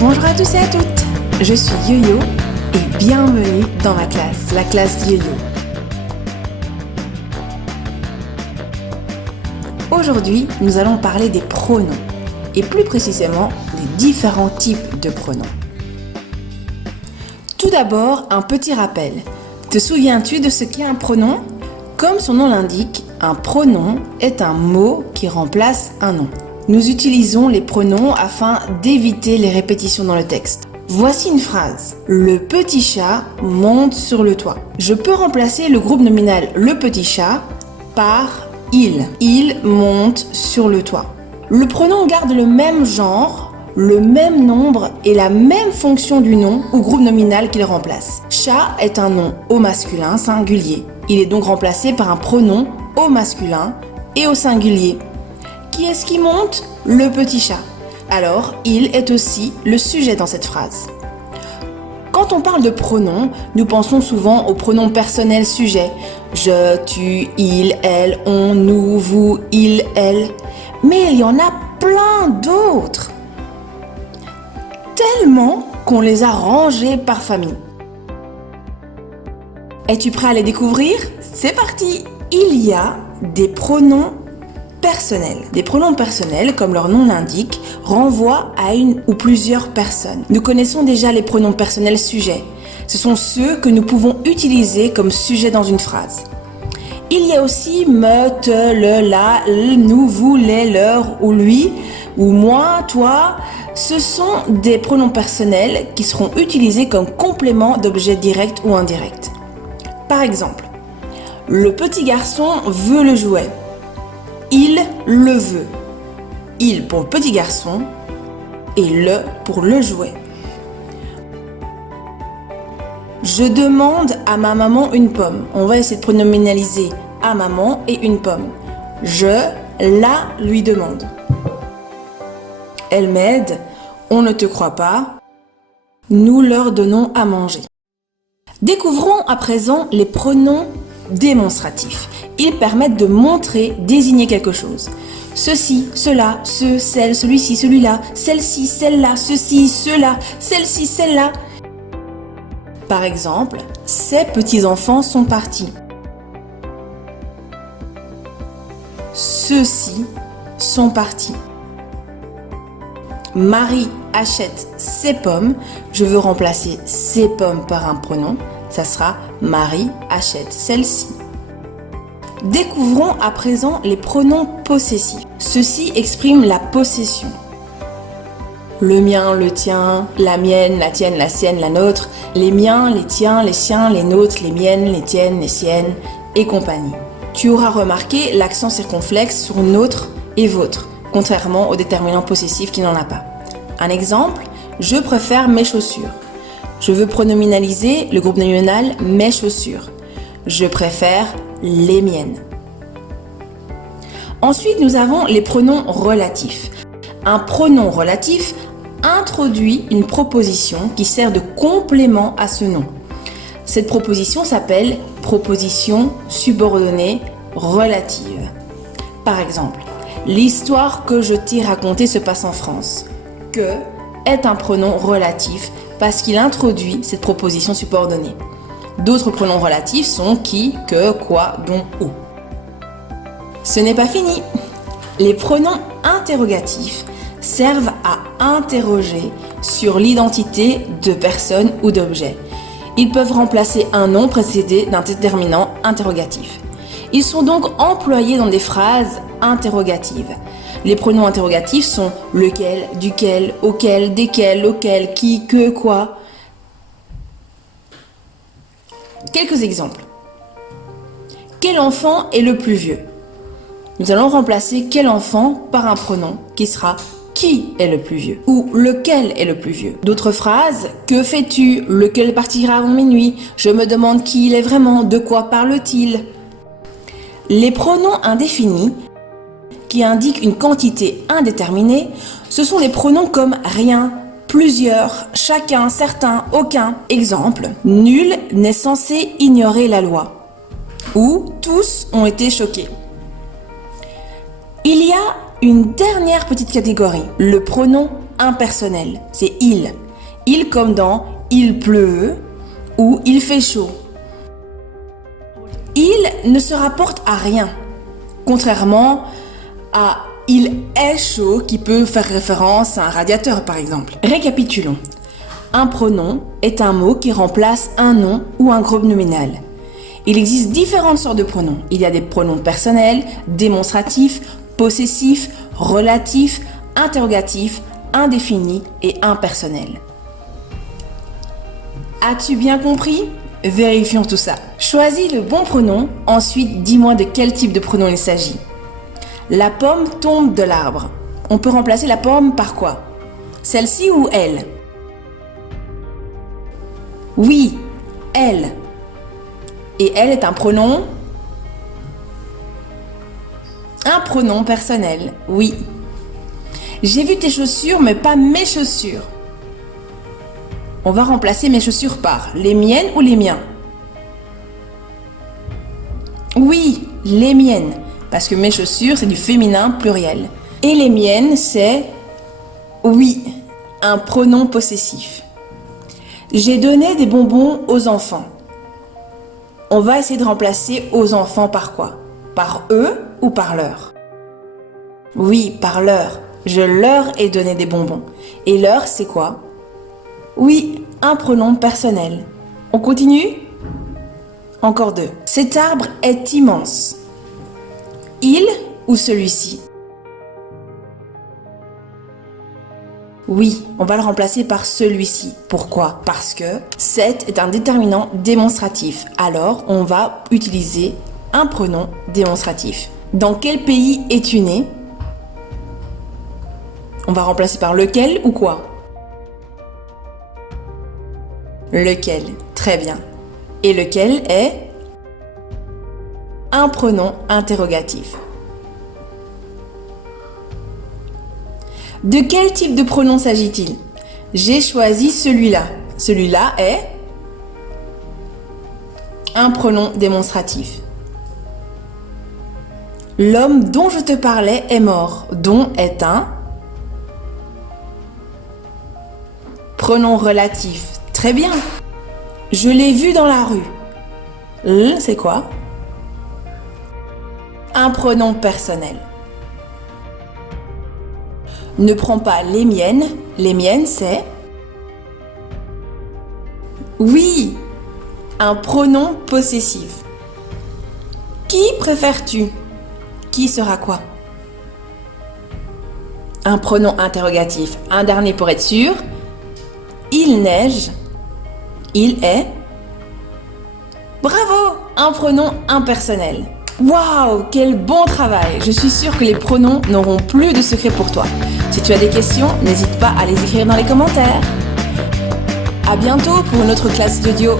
Bonjour à tous et à toutes, je suis Yo-Yo et bienvenue dans ma classe, la classe Yo-Yo. Aujourd'hui, nous allons parler des pronoms et plus précisément des différents types de pronoms. Tout d'abord, un petit rappel. Te souviens-tu de ce qu'est un pronom ? Comme son nom l'indique, un pronom est un mot qui remplace un nom. Nous utilisons les pronoms afin d'éviter les répétitions dans le texte. Voici une phrase. Le petit chat monte sur le toit. Je peux remplacer le groupe nominal le petit chat par il. Il monte sur le toit. Le pronom garde le même genre, le même nombre et la même fonction du nom ou groupe nominal qu'il remplace. Chat est un nom au masculin singulier. Il est donc remplacé par un pronom au masculin et au singulier. Qui est-ce qui monte ? Le petit chat. Alors, il est aussi le sujet dans cette phrase. Quand on parle de pronoms, nous pensons souvent aux pronoms personnels sujets. Je, tu, il, elle, on, nous, vous, il, elle. Mais il y en a plein d'autres. Tellement qu'on les a rangés par famille. Es-tu prêt à les découvrir ? C'est parti ! Il y a des pronoms personnels. Des pronoms personnels, comme leur nom l'indique, renvoient à une ou plusieurs personnes. Nous connaissons déjà les pronoms personnels sujets. Ce sont ceux que nous pouvons utiliser comme sujet dans une phrase. Il y a aussi me, te, le, la, nous, vous, les, leur ou lui ou moi, toi. Ce sont des pronoms personnels qui seront utilisés comme complément d'objets directs ou indirects. Par exemple, le petit garçon veut le jouet. Il le veut. Il pour le petit garçon et le pour le jouet. Je demande à ma maman une pomme. On va essayer de pronominaliser à maman et une pomme. Je la lui demande. Elle m'aide. On ne te croit pas. Nous leur donnons à manger. Découvrons à présent les pronoms démonstratifs. Ils permettent de montrer, désigner quelque chose. Ceci, cela, ce, celle, celui-ci, celui-là, celle-ci, celle-là, ceci, cela, celle-ci, celle-là. Par exemple, ces petits-enfants sont partis. Ceux-ci sont partis. Marie achète ses pommes. Je veux remplacer ses pommes par un pronom. Ça sera Marie achète celle-ci. Découvrons à présent les pronoms possessifs. Ceux-ci expriment la possession. Le mien, le tien, la mienne, la tienne, la sienne, la nôtre, les miens, les tiens, les siens, les nôtres, les miennes, les tiennes, les siennes et compagnie. Tu auras remarqué l'accent circonflexe sur nôtre et vôtre, contrairement au déterminant possessif qui n'en a pas. Un exemple, je préfère mes chaussures. Je veux pronominaliser le groupe nominal mes chaussures. Je préfère les miennes. Ensuite, nous avons les pronoms relatifs. Un pronom relatif introduit une proposition qui sert de complément à ce nom. Cette proposition s'appelle proposition subordonnée relative. Par exemple, l'histoire que je t'ai racontée se passe en France. Que est un pronom relatif parce qu'il introduit cette proposition subordonnée. D'autres pronoms relatifs sont qui, que, quoi, dont, où. Ce n'est pas fini. Les pronoms interrogatifs servent à interroger sur l'identité de personnes ou d'objets. Ils peuvent remplacer un nom précédé d'un déterminant interrogatif. Ils sont donc employés dans des phrases interrogatives. Les pronoms interrogatifs sont lequel, duquel, auquel, desquels, auquel, qui, que, quoi. Quelques exemples. Quel enfant est le plus vieux ? Nous allons remplacer quel enfant par un pronom qui sera qui est le plus vieux ou lequel est le plus vieux. D'autres phrases, que fais-tu ? Lequel partira avant minuit ? Je me demande qui il est vraiment, de quoi parle-t-il ? Les pronoms indéfinis qui indiquent une quantité indéterminée, ce sont des pronoms comme rien, plusieurs, chacun, certains, aucun. Exemple, nul n'est censé ignorer la loi. Ou tous ont été choqués. Il y a une dernière petite catégorie, le pronom impersonnel. C'est il. Il comme dans il pleut ou il fait chaud. Il ne se rapporte à rien, contrairement à il est chaud qui peut faire référence à un radiateur par exemple. Récapitulons. Un pronom est un mot qui remplace un nom ou un groupe nominal. Il existe différentes sortes de pronoms. Il y a des pronoms personnels, démonstratifs, possessifs, relatifs, interrogatifs, indéfinis et impersonnels. As-tu bien compris ? Vérifions tout ça. Choisis le bon pronom, ensuite dis-moi de quel type de pronom il s'agit. La pomme tombe de l'arbre. On peut remplacer la pomme par quoi ? Celle-ci ou elle ? Oui, elle. Et elle est un pronom ? Un pronom personnel, oui. J'ai vu tes chaussures, mais pas mes chaussures. On va remplacer mes chaussures par les miennes ou les miens ? Oui, les miennes, parce que mes chaussures, c'est du féminin pluriel. Et les miennes, c'est oui, un pronom possessif. J'ai donné des bonbons aux enfants. On va essayer de remplacer aux enfants par quoi ? Par eux ou par leur ? Oui, par leur. Je leur ai donné des bonbons. Et leur, c'est quoi ? Oui, un pronom personnel. On continue ? Encore deux. Cet arbre est immense. Il ou celui-ci ? Oui, on va le remplacer par celui-ci. Pourquoi ? Parce que cet est un déterminant démonstratif. Alors, on va utiliser un pronom démonstratif. Dans quel pays es-tu né ? On va remplacer par lequel ou quoi ? Lequel, très bien. Et lequel est un pronom interrogatif. De quel type de pronom s'agit-il ? J'ai choisi celui-là. Celui-là est un pronom démonstratif. L'homme dont je te parlais est mort. Dont est un pronom relatif. Très bien. Je l'ai vu dans la rue. C'est quoi ? Un pronom personnel. Ne prends pas les miennes. Les miennes, c'est oui, un pronom possessif. Qui préfères-tu ? Qui sera quoi ? Un pronom interrogatif. Un dernier pour être sûr. Il neige. Il est. Bravo ! Un pronom impersonnel. Waouh, quel bon travail! Je suis sûre que les pronoms n'auront plus de secret pour toi. Si tu as des questions, n'hésite pas à les écrire dans les commentaires. À bientôt pour une autre classe d'audio.